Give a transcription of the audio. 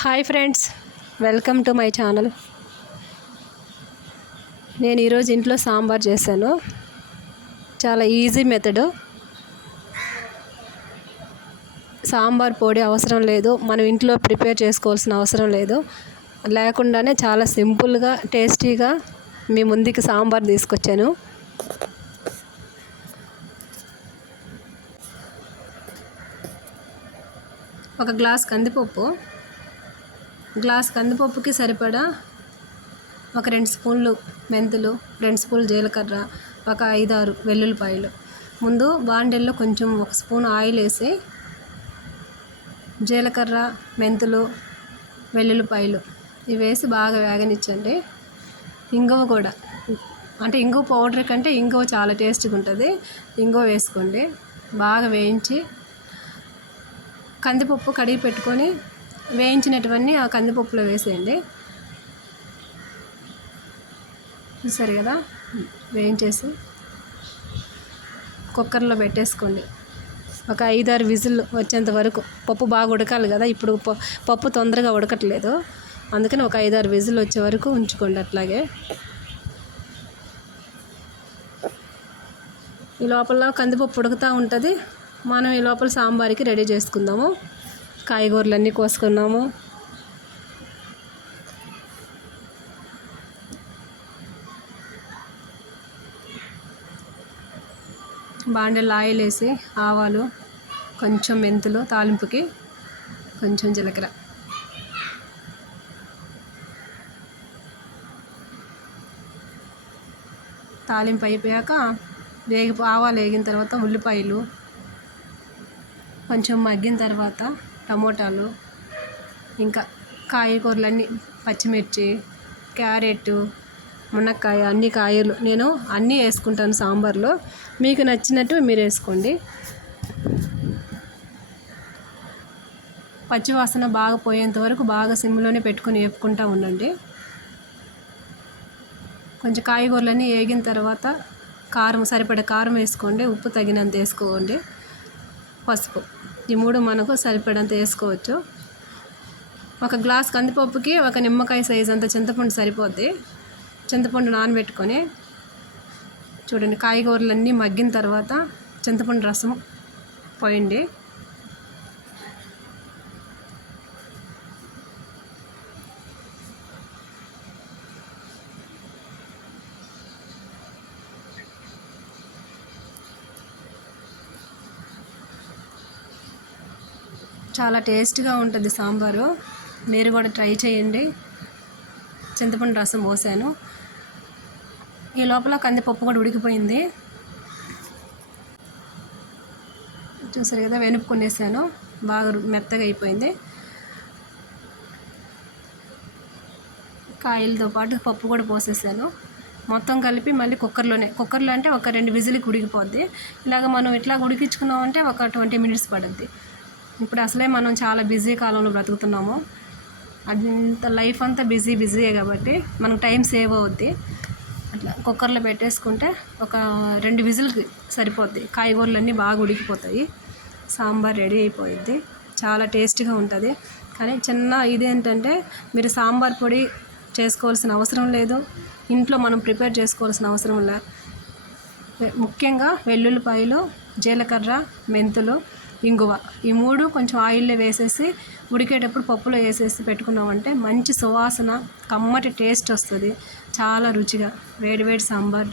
Hi friends welcome to my channel నేను ఈరోజు ఇంట్లో సాంబార్ చేశాను. చాలా ఈజీ మెథడ్ సాంబార్ పొడి అవసరం లేదు. మనం ఇంట్లో ప్రిపేర్ చేసుకోవాల్సిన అవసరం లేదు. లేకుండానే చాలా సింపుల్గా టేస్టీగా మీ ముందుకి సాంబార్ తీసుకొచ్చాను. ఒక గ్లాస్ కందిపప్పు. గ్లాస్ కందిపప్పుకి సరిపడా ఒక రెండు స్పూన్లు మెంతులు రెండు స్పూన్లు జీలకర్ర ఒక ఐదారు వెల్లుల్లిపాయలు. ముందు బాండెల్లో కొంచెం ఒక స్పూన్ ఆయిల్ వేసి జీలకర్ర మెంతులు వెల్లుల్లిపాయలు ఇవి వేసి బాగా వేగనిచ్చండి. ఇంగువ కూడా. అంటే ఇంగువ పౌడర్ కంటే ఇంగువ చాలా టేస్ట్గా ఉంటుంది. ఇంగువ వేసుకోండి. బాగా వేయించి కందిపప్పు కడిగి పెట్టుకొని వేయించినటువన్నీ ఆ కందిపప్పులో వేసేయండి. చూసారు కదా? వేయించేసి కుక్కర్లో పెట్టేసుకోండి. ఒక ఐదారు విజిల్ వచ్చేంత వరకు. పప్పు బాగా ఉడకాలి కదా? ఇప్పుడు పప్పు తొందరగా ఉడకట్లేదు. అందుకని ఒక ఐదారు విజిల్ వచ్చే వరకు ఉంచుకోండి అట్లాగే. ఈ లోపల కందిపప్పు ఉడుకుతూ ఉంటుంది. మనం ఈ లోపల సాంబార్కి రెడీ చేసుకుందాము. కాయగూరలన్నీ కోసుకున్నాము. బాండెల్లో ఆయిల్ వేసి ఆవాలు కొంచెం మెంతులు తాలింపుకి కొంచెం జీలకర్ర. తాలింపు అయిపోయాక వేగి ఆవాలు వేగిన తర్వాత ఉల్లిపాయలు కొంచెం మగ్గిన తర్వాత టమోటాలు ఇంకా కాయగూరలన్నీ పచ్చిమిర్చి క్యారెట్ మునక్కాయ అన్ని కాయలు నేను అన్నీ వేసుకుంటాను సాంబార్లో. మీకు నచ్చినట్టు మీరు వేసుకోండి. పచ్చివాసన బాగా పోయేంత వరకు బాగా సిమ్లోనే పెట్టుకొని వేపుకుంటూ ఉండండి. కొంచెం కాయగూరలన్నీ వేగిన తర్వాత కారం సరిపడే కారం వేసుకోండి. ఉప్పు తగినంత వేసుకోండి. పసుపు. ఈ మూడు మనకు సరిపడంత వేసుకోవచ్చు. ఒక గ్లాస్ కందిపప్పుకి ఒక నిమ్మకాయ సైజ్ అంత చింతపండు సరిపోద్ది. చింతపండు నానబెట్టుకొని చూడండి కాయగూరలన్నీ మగ్గిన తర్వాత చింతపండు రసం పోయండి. చాలా టేస్ట్గా ఉంటుంది సాంబారు. మీరు కూడా ట్రై చేయండి. చింతపండు రసం పోసాను. ఈ లోపల కందిపప్పు కూడా ఉడికిపోయింది. చూసారు కదా వెనుపుకొనేసాను బాగా మెత్తగా అయిపోయింది. కాయలతో పాటు పప్పు కూడా పోసేసాను. మొత్తం కలిపి మళ్ళీ కుక్కర్లోనే కుక్కర్లో అంటే ఒక రెండు విజిల్కి ఉడికిపోద్ది. ఇలాగ మనం ఇట్లా ఉడికించుకున్నామంటే ఒక ట్వంటీ మినిట్స్ పడుద్ది. ఇప్పుడు అసలే మనం చాలా బిజీ కాలంలో బ్రతుకుతున్నాము. అంత లైఫ్ అంతా బిజీ బిజీయే కాబట్టి మనకు టైం సేవ్ అవుద్ది. అట్లా కుక్కర్లో పెట్టేసుకుంటే ఒక రెండు విజిల్కి సరిపోద్ది. కాయగూరలన్నీ బాగా ఉడికిపోతాయి. సాంబార్ రెడీ అయిపోయిద్ది. చాలా టేస్టీగా ఉంటుంది. కానీ చిన్న ఇదేంటంటే మీరు సాంబార్ పొడి చేసుకోవాల్సిన అవసరం లేదు. ఇంట్లో మనం ప్రిపేర్ చేసుకోవాల్సిన అవసరం లే. ముఖ్యంగా వెల్లుల్లిపాయలు జీలకర్ర మెంతులు ఇంగువ. ఈ మూడు కొంచెం ఆయిల్లో వేసేసి ఉడికేటప్పుడు పప్పులో వేసేసి పెట్టుకున్నామంటే మంచి సువాసన కమ్మటి టేస్ట్ వస్తుంది. చాలా రుచిగా. వేడివేడి సాంబార్.